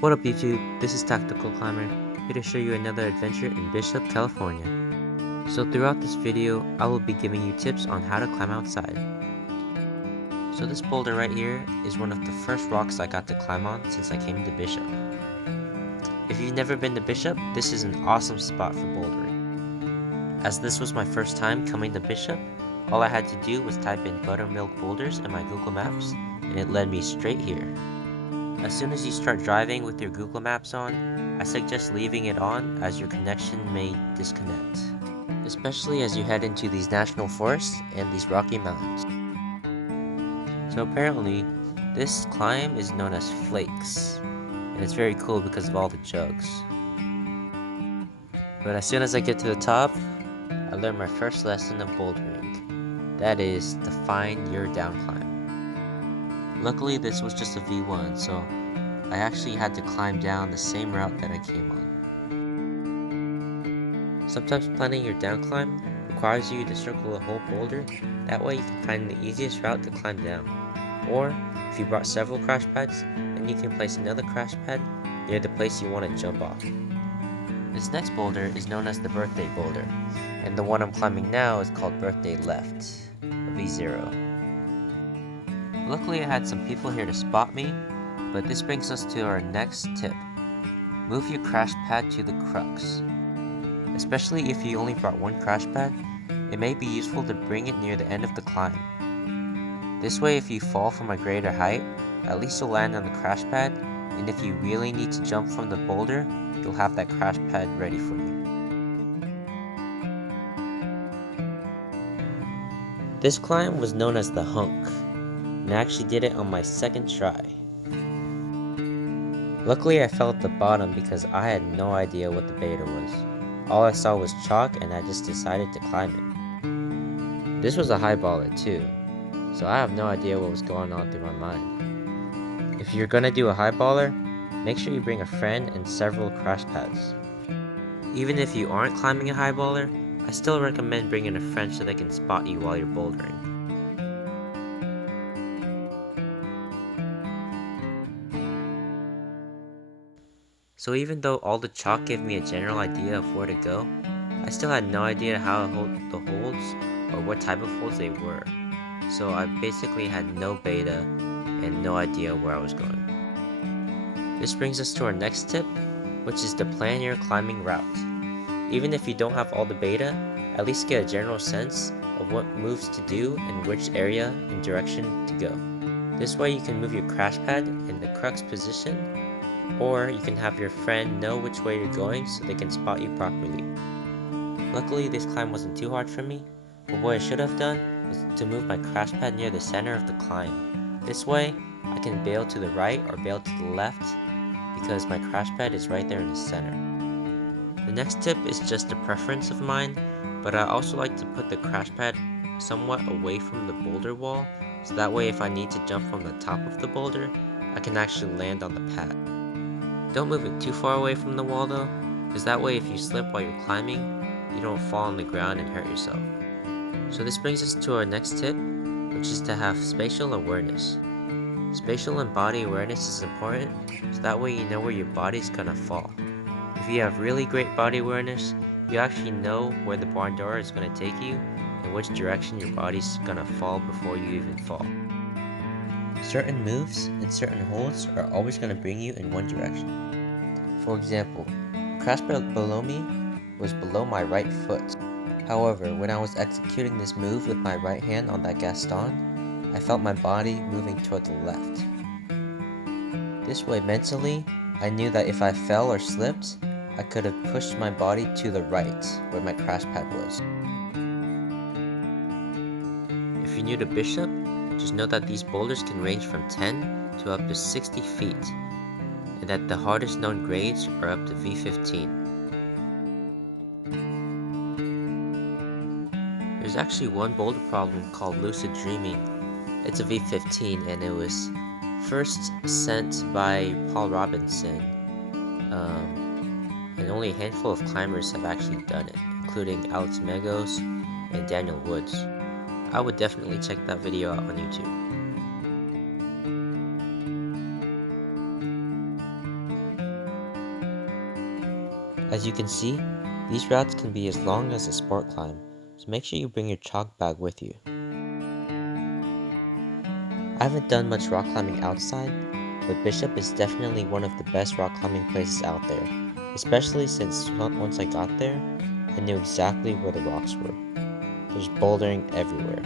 What up YouTube, this is Tactical Climber, here to show you another adventure in Bishop, California. So throughout this video, I will be giving you tips on how to climb outside. So this boulder right here is one of the first rocks I got to climb on since I came to Bishop. If you've never been to Bishop, this is an awesome spot for bouldering. As this was my first time coming to Bishop, all I had to do was type in Buttermilk boulders in my Google Maps, and it led me straight here. As soon as you start driving with your Google Maps on, I suggest leaving it on as your connection may disconnect, especially as you head into these national forests and these rocky mountains. So apparently, this climb is known as Flakes, and it's very cool because of all the jugs. But as soon as I get to the top, I learned my first lesson of bouldering. That is to find your downclimb. Luckily this was just a V1, so I actually had to climb down the same route that I came on. Sometimes planning your downclimb requires you to circle a whole boulder, that way you can find the easiest route to climb down. Or, if you brought several crash pads, then you can place another crash pad near the place you want to jump off. This next boulder is known as the birthday boulder, and the one I'm climbing now is called birthday left, a V0. Luckily I had some people here to spot me, but this brings us to our next tip. Move your crash pad to the crux. Especially if you only brought one crash pad, it may be useful to bring it near the end of the climb. This way if you fall from a greater height, at least you'll land on the crash pad, and if you really need to jump from the boulder, you'll have that crash pad ready for you. This climb was known as the Hunk, and I actually did it on my second try. Luckily I fell at the bottom because I had no idea what the beta was. All I saw was chalk and I just decided to climb it. This was a highballer too, so I have no idea what was going on through my mind. If you're gonna do a highballer, make sure you bring a friend and several crash pads. Even if you aren't climbing a highballer, I still recommend bringing a friend so they can spot you while you're bouldering. So even though all the chalk gave me a general idea of where to go, I still had no idea how to hold the holds or what type of holds they were. So I basically had no beta and no idea where I was going. This brings us to our next tip, which is to plan your climbing route. Even if you don't have all the beta, at least get a general sense of what moves to do and which area and direction to go. This way you can move your crash pad in the crux position, or you can have your friend know which way you're going so they can spot you properly. Luckily this climb wasn't too hard for me, but what I should have done was to move my crash pad near the center of the climb. This way I can bail to the right or bail to the left because my crash pad is right there in the center. The next tip is just a preference of mine, but I also like to put the crash pad somewhat away from the boulder wall, so that way if I need to jump from the top of the boulder, I can actually land on the pad. Don't move it too far away from the wall though, because that way if you slip while you're climbing, you don't fall on the ground and hurt yourself. So this brings us to our next tip, which is to have spatial awareness. Spatial and body awareness is important, so that way you know where your body's gonna fall. If you have really great body awareness, you actually know where the barndoor is gonna take you and which direction your body's gonna fall before you even fall. Certain moves and certain holds are always gonna bring you in one direction. For example, crashpad below me was below my right foot. However, when I was executing this move with my right hand on that gaston, I felt my body moving toward the left. This way mentally, I knew that if I fell or slipped, I could have pushed my body to the right where my crash pad was. If you're new to Bishop, just know that these boulders can range from 10 to up to 60 feet, and that the hardest known grades are up to V15. There's actually one boulder problem called Lucid Dreaming. It's a V15 and it was first sent by Paul Robinson, and only a handful of climbers have actually done it, including Alex Megos and Daniel Woods. I would definitely check that video out on YouTube. As you can see, these routes can be as long as a sport climb, so make sure you bring your chalk bag with you. I haven't done much rock climbing outside, but Bishop is definitely one of the best rock climbing places out there, especially since once I got there, I knew exactly where the rocks were. There's bouldering everywhere.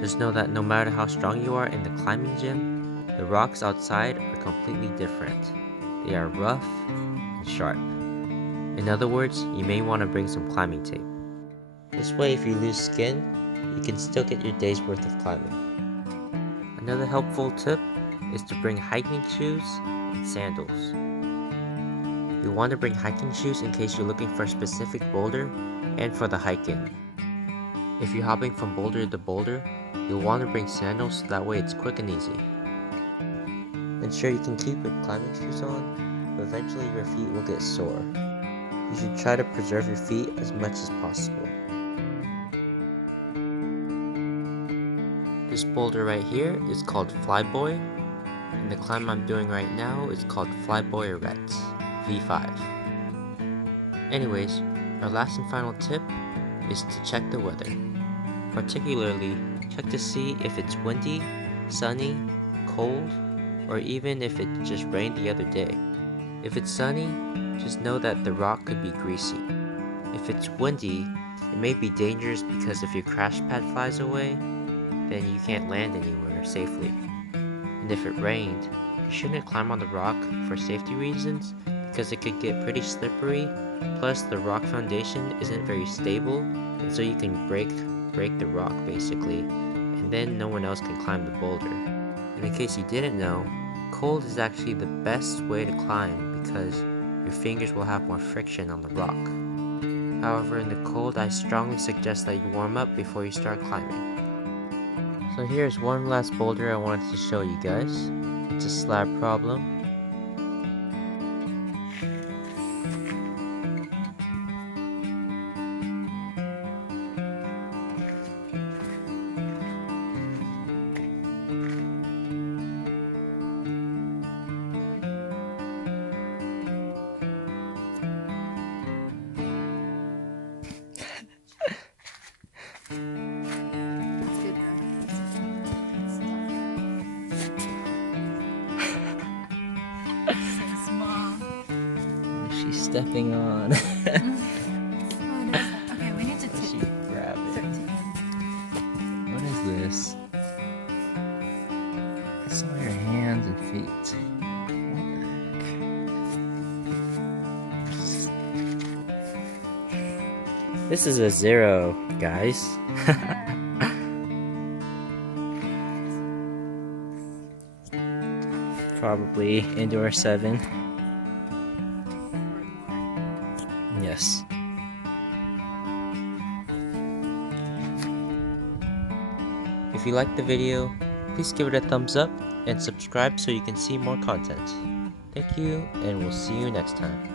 Just know that no matter how strong you are in the climbing gym, the rocks outside are completely different. They are rough and sharp. In other words, you may want to bring some climbing tape. This way, if you lose skin, you can still get your day's worth of climbing. Another helpful tip is to bring hiking shoes and sandals. You'll want to bring hiking shoes in case you're looking for a specific boulder and for the hike-in. If you're hopping from boulder to boulder, you'll want to bring sandals so that way it's quick and easy. Ensure you can keep your climbing shoes on, but eventually your feet will get sore. You should try to preserve your feet as much as possible. This boulder right here is called Flyboy, and the climb I'm doing right now is called Flyboyerette V5. Anyways, our last and final tip is to check the weather. Particularly, check to see if it's windy, sunny, cold, or even if it just rained the other day. If it's sunny, just know that the rock could be greasy. If it's windy, it may be dangerous because if your crash pad flies away, then you can't land anywhere safely. And if it rained, you shouldn't climb on the rock for safety reasons because it could get pretty slippery, plus the rock foundation isn't very stable, and so you can break the rock basically, and then no one else can climb the boulder. And in case you didn't know, cold is actually the best way to climb because your fingers will have more friction on the rock. However, in the cold, I strongly suggest that you warm up before you start climbing. So here's one last boulder I wanted to show you guys. It's a slab problem. She's stepping on. Okay, we need to She grab it. What is this? It's on your hands and feet. What the heck? This is a 0, guys. Probably indoor 7. Yes. If you liked the video, please give it a thumbs up and subscribe so you can see more content. Thank you, and we'll see you next time.